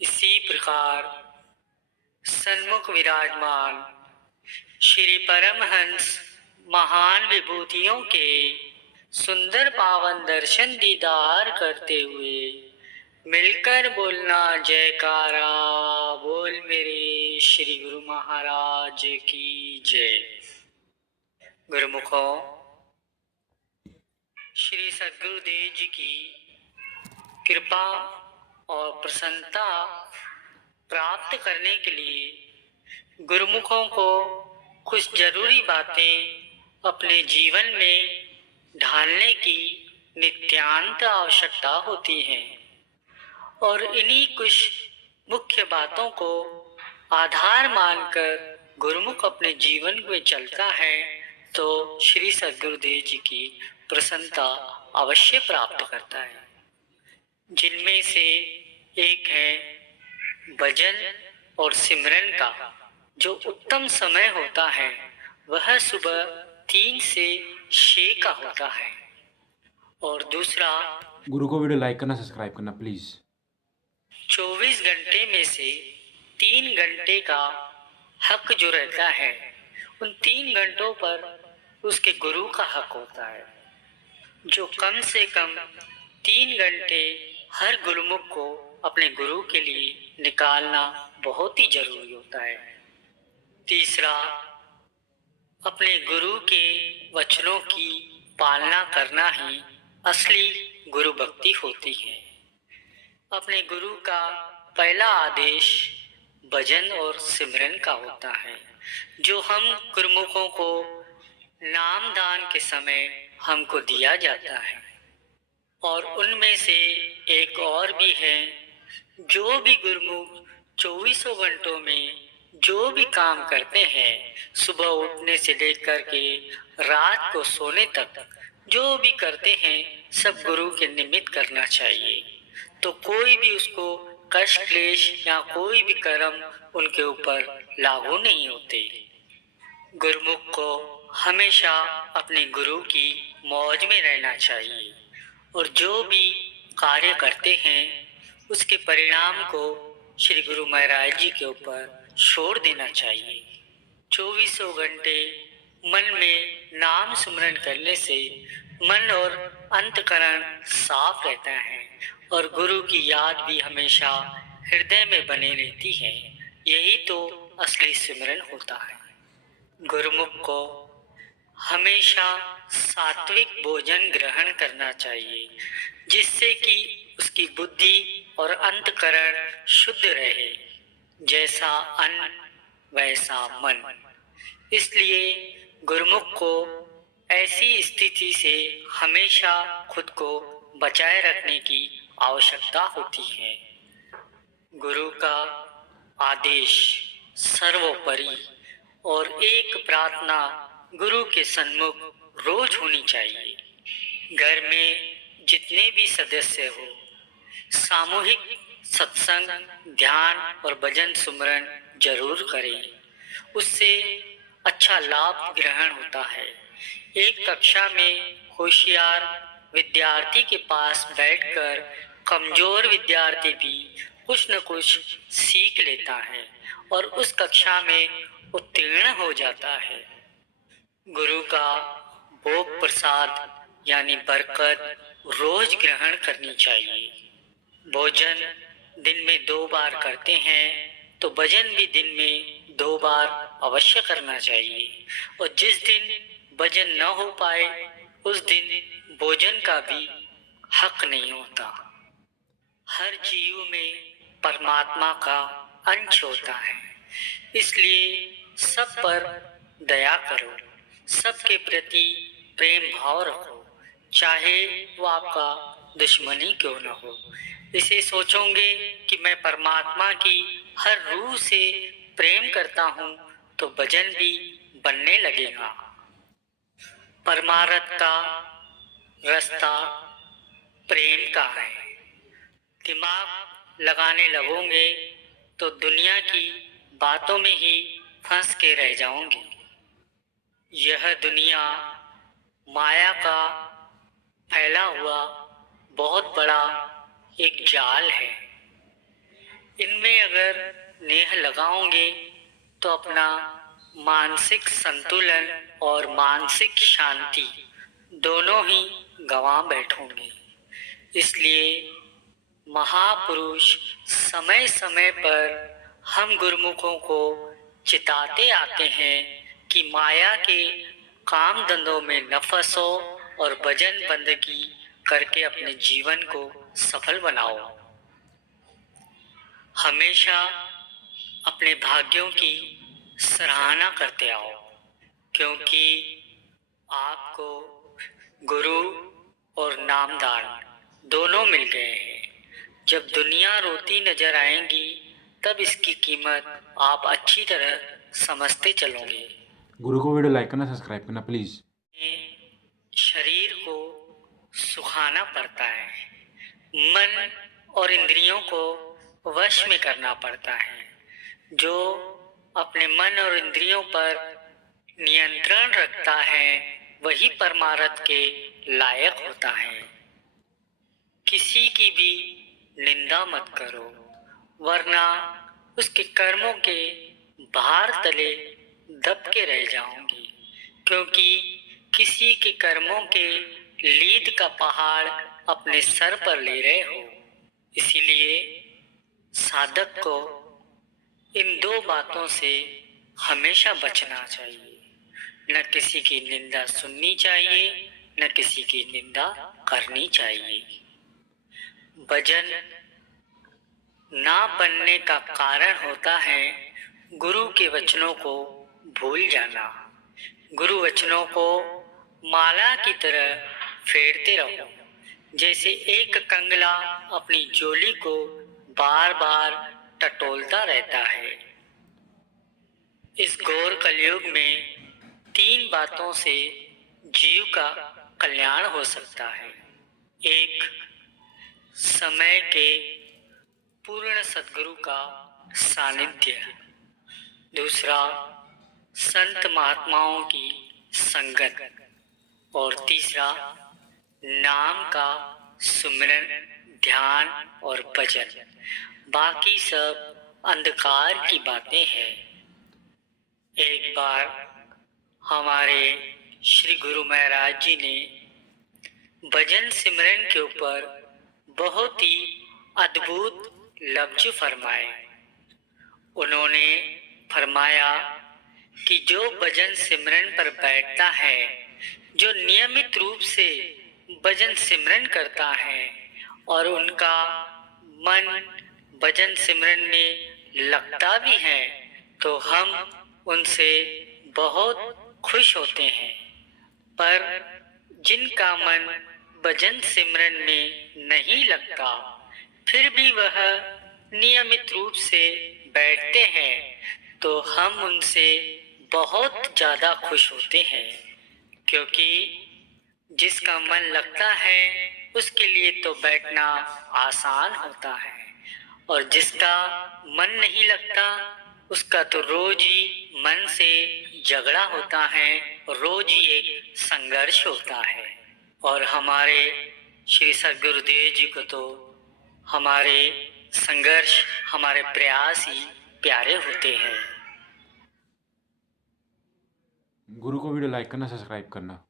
इसी प्रकार सन्मुख विराजमान श्री परमहंस महान विभूतियों के सुंदर पावन दर्शन दीदार करते हुए मिलकर बोलना जयकारा। बोल मेरे श्री गुरु महाराज की जय। गुरुमुखों, श्री सद्गुरुदेव जी की कृपा और प्रसन्नता प्राप्त करने के लिए गुरुमुखों को कुछ जरूरी बातें अपने जीवन में ढालने की नित्यांत आवश्यकता होती है और इन्हीं कुछ मुख्य बातों को आधार मानकर गुरुमुख अपने जीवन में चलता है तो श्री सद्गुरुदेव जी की प्रसन्नता अवश्य प्राप्त करता है। जिनमें से एक है भजन और सिमरन का जो उत्तम समय होता है वह सुबह 3 से 6 का होता है। और दूसरा, गुरु को वीडियो लाइक करना, सब्सक्राइब करना प्लीज। 24 घंटे में से 3 घंटे का हक जो रहता है उन 3 घंटों पर उसके गुरु का हक होता है, जो कम से कम 3 घंटे हर गुरुमुख को अपने गुरु के लिए निकालना बहुत ही जरूरी होता है। तीसरा, अपने गुरु के वचनों की पालना करना ही असली गुरु भक्ति होती है। अपने गुरु का पहला आदेश भजन और सिमरन का होता है, जो हम गुरुमुखों को नाम दान के समय हमको दिया जाता है। और उनमें से एक और भी है, जो भी गुरुमुख 24 घंटों में जो भी काम करते हैं, सुबह उठने से लेकर के रात को सोने तक जो भी करते हैं सब गुरु के निमित्त करना चाहिए। तो कोई भी उसको कष्ट क्लेश या कोई भी कर्म उनके ऊपर लागू नहीं होते। गुरुमुख को हमेशा अपने गुरु की मौज में रहना चाहिए और जो भी कार्य करते हैं उसके परिणाम को श्री गुरु महाराज जी के ऊपर छोड़ देना चाहिए। 24 घंटे मन में नाम सुमरन करने से मन और अंतकरण साफ रहता है और गुरु की याद भी हमेशा हृदय में बनी रहती है। यही तो असली सिमरन होता है। गुरुमुख को हमेशा सात्विक भोजन ग्रहण करना चाहिए, जिससे कि उसकी बुद्धि और अंतकरण शुद्ध रहे। जैसा अन्न वैसा मन। इसलिए गुरुमुख को ऐसी स्थिति से हमेशा खुद को बचाए रखने की आवश्यकता होती है। गुरु का आदेश सर्वोपरि और एक प्रार्थना गुरु के सन्मुख रोज होनी चाहिए। घर में जितने भी सदस्य हो, सामूहिक सत्संग, ध्यान और भजन सुमरन जरूर करें। उससे अच्छा लाभ ग्रहण होता है। एक कक्षा में होशियार विद्यार्थी के पास बैठकर कमजोर विद्यार्थी भी कुछ न कुछ सीख लेता है और उस कक्षा में उत्तीर्ण हो जाता है। गुरु का भोग प्रसाद यानी बरकत रोज ग्रहण करनी चाहिए। भोजन दिन में 2 बार करते हैं तो भजन भी दिन में 2 बार अवश्य करना चाहिए। और जिस दिन भजन न हो पाए उस दिन भोजन का भी हक नहीं होता। हर जीव में परमात्मा का अंश होता है, इसलिए सब पर दया करो, सबके प्रति प्रेम भाव रखो, चाहे वो आपका दुश्मन ही क्यों न हो। इसे सोचोगे कि मैं परमात्मा की हर रूह से प्रेम करता हूँ तो भजन भी बनने लगेगा। परमार्थ का रास्ता प्रेम का है। दिमाग लगाने लगोगे तो दुनिया की बातों में ही फंस के रह जाओगे। यह दुनिया माया का फैला हुआ बहुत बड़ा एक जाल है। इन अगर नेह लगाओगे तो अपना मानसिक संतुलन और मानसिक शांति दोनों ही गंवा बैठोगे। इसलिए महापुरुष समय समय पर हम गुरुमुखों को चिताते आते हैं कि माया के काम धंधों में न फंसो और भजन बंदगी करके अपने जीवन को सफल बनाओ। हमेशा अपने भाग्यों की सराहना करते आओ, क्योंकि आपको गुरु और नामदान दोनों मिल गए हैं। जब दुनिया रोती नजर आएगी तब इसकी कीमत आप अच्छी तरह समझते चलोगे। गुरु को वीडियो लाइक करना, सब्सक्राइब करना प्लीज़। शरीर को सुखाना पड़ता है, मन और इंद्रियों को वश में करना पड़ता है। जो अपने मन और इंद्रियों पर नियंत्रण रखता है वही परमार्थ के लायक होता है। किसी की भी निंदा मत करो, वरना उसके कर्मों के भार तले दब के रह जाओगे, क्योंकि किसी के कर्मों के लीद का पहाड़ अपने सर पर ले रहे हो। इसीलिए साधक को इन दो बातों से हमेशा बचना चाहिए। न किसी की निंदा सुननी चाहिए, न किसी की निंदा करनी चाहिए। भजन ना बनने का कारण होता है गुरु के वचनों को भूल जाना। गुरु वचनों को माला की तरह फेरते रहो, जैसे एक कंगला अपनी जोली को बार बार टटोलता रहता है। इस घोर कलयुग में 3 बातों से जीव का कल्याण हो सकता है। 1, समय के पूर्ण सद्गुरु का सानिध्य। 2, संत महात्माओं की संगत। और 3, नाम का सुमिरन, ध्यान और भजन। बाकी सब अंधकार की बातें हैं। एक बार हमारे श्री गुरु महाराज जी ने भजन सिमरन के ऊपर बहुत ही अद्भुत लफ्ज फरमाए। उन्होंने फरमाया कि जो भजन सिमरन पर बैठता है, जो नियमित रूप से भजन सिमरन करता है और उनका मन भजन सिमरन में लगता भी है, तो हम उनसे बहुत खुश होते हैं। पर जिनका मन भजन सिमरन में नहीं लगता, फिर भी वह नियमित रूप से बैठते हैं, तो हम उनसे बहुत ज़्यादा खुश होते हैं। क्योंकि जिसका मन लगता है उसके लिए तो बैठना आसान होता है, और जिसका मन नहीं लगता उसका तो रोज ही मन से झगड़ा होता है, रोज ही एक संघर्ष होता है। और हमारे श्री सद्गुरुदेव जी को तो हमारे संघर्ष, हमारे प्रयास ही प्यारे होते हैं। गुरु को वीडियो लाइक करना, सब्सक्राइब करना।